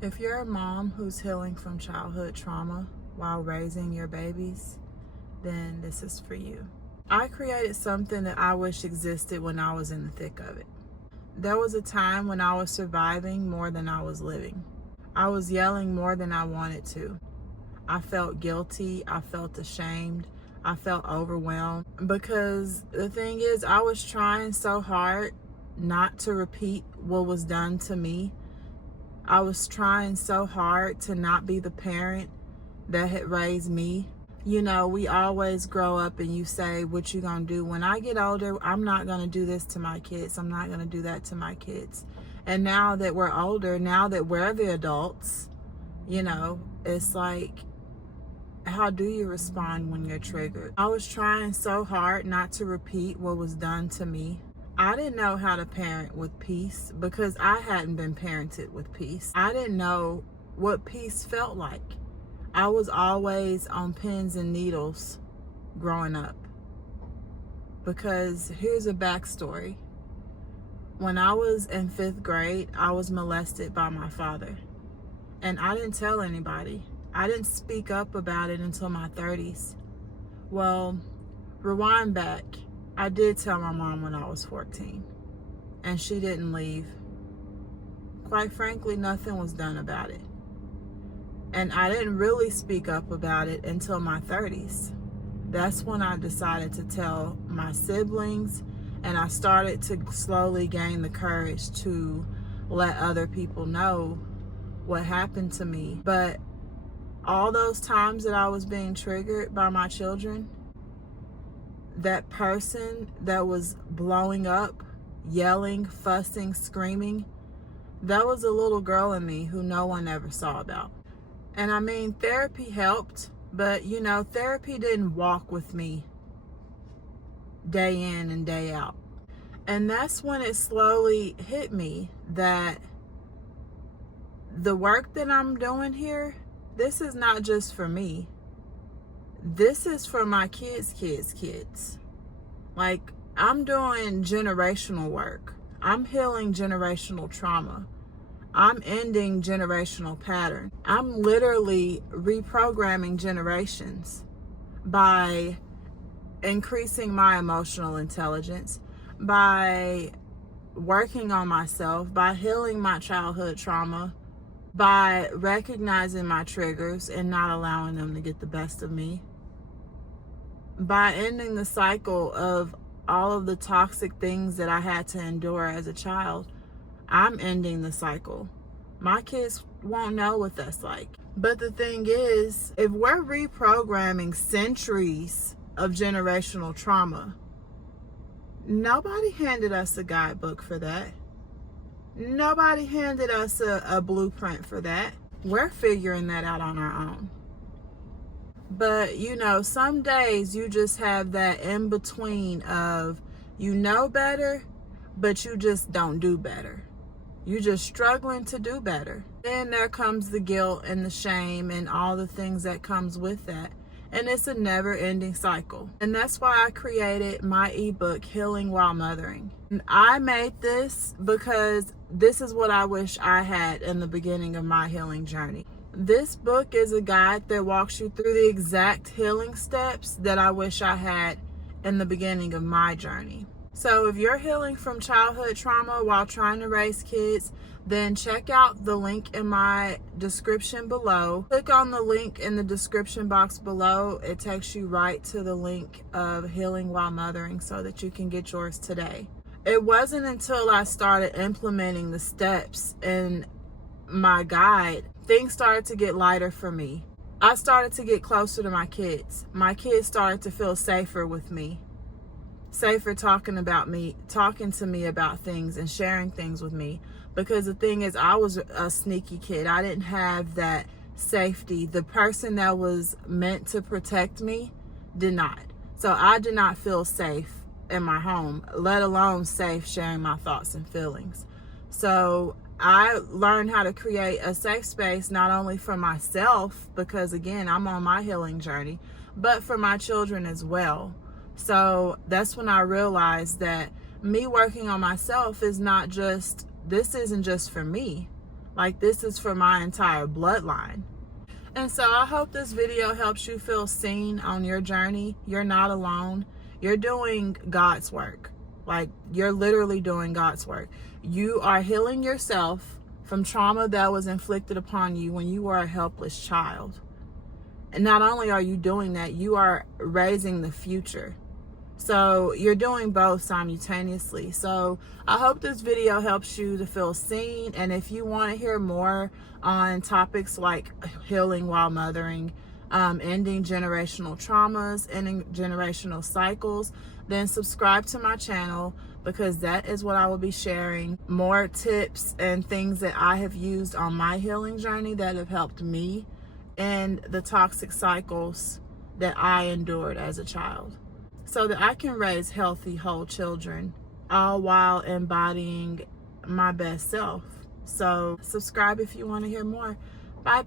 If you're a mom who's healing from childhood trauma while raising your babies, then this is for you. I created something that I wish existed when I was in the thick of it. There was a time when I was surviving more than I was living. I was yelling more than I wanted to. I felt guilty. I felt ashamed. I felt overwhelmed because the thing is, I was trying so hard not to repeat what was done to me. I was trying so hard to not be the parent that had raised me. You know, we always grow up and you say, what you gonna do? When I get older, I'm not gonna do this to my kids. I'm not gonna do that to my kids. And now that we're older, now that we're the adults, you know, it's like, how do you respond when you're triggered? I was trying so hard not to repeat what was done to me. I didn't know how to parent with peace because I hadn't been parented with peace. I didn't know what peace felt like. I was always on pins and needles growing up. Because here's a backstory. When I was in 5th grade, I was molested by my father. And I didn't tell anybody. I didn't speak up about it until my 30s. Well, rewind back. I did tell my mom when I was 14. And she didn't leave. Quite frankly, nothing was done about it. And I didn't really speak up about it until my 30s. That's when I decided to tell my siblings, and I started to slowly gain the courage to let other people know what happened to me. But all those times that I was being triggered by my children, that person that was blowing up, yelling, fussing, screaming, that was a little girl in me who no one ever saw about. And I mean, therapy helped, but you know, therapy didn't walk with me day in and day out. And that's when it slowly hit me that the work that I'm doing here, this is not just for me. This is for my kids. Like, I'm doing generational work. I'm healing generational trauma. I'm ending generational pattern. I'm literally reprogramming generations by increasing my emotional intelligence, by working on myself, by healing my childhood trauma, by recognizing my triggers and not allowing them to get the best of me, by ending the cycle of all of the toxic things that I had to endure as a child. I'm ending the cycle. My kids won't know what that's like. But the thing is, if we're reprogramming centuries of generational trauma, nobody handed us a guidebook for that. Nobody handed us a blueprint for that. We're figuring that out on our own. But, you know, some days you just have that in between of you know better, but you just don't do better. You're just struggling to do better. Then there comes the guilt and the shame and all the things that comes with that. And it's a never-ending cycle. And that's why I created my ebook, Healing While Mothering. And I made this because this is what I wish I had in the beginning of my healing journey. This book is a guide that walks you through the exact healing steps that I wish I had in the beginning of my journey. So if you're healing from childhood trauma while trying to raise kids, then check out the link in my description below. Click on the link in the description box below. It takes you right to the link of Healing While Mothering so that you can get yours today. It wasn't until I started implementing the steps in my guide, things started to get lighter for me. I started to get closer to my kids. My kids started to feel safer with me. Safer talking to me about things and sharing things with me. Because the thing is, I was a sneaky kid. I didn't have that safety. The person that was meant to protect me did not. So I did not feel safe in my home, let alone safe sharing my thoughts and feelings. So I learned how to create a safe space, not only for myself, because again, I'm on my healing journey, but for my children as well. So that's when I realized that me working on myself is not just, this isn't just for me. Like, this is for my entire bloodline. And so I hope this video helps you feel seen on your journey. You're not alone. You're doing God's work. Like, you're literally doing God's work. You are healing yourself from trauma that was inflicted upon you when you were a helpless child. And not only are you doing that, you are raising the future. So you're doing both simultaneously. So I hope this video helps you to feel seen. And if you want to hear more on topics like healing while mothering, ending generational traumas, ending generational cycles, then subscribe to my channel, because that is what I will be sharing. More tips and things that I have used on my healing journey that have helped me and the toxic cycles that I endured as a child, so that I can raise healthy, whole children, all while embodying my best self. So subscribe if you want to hear more. Bye.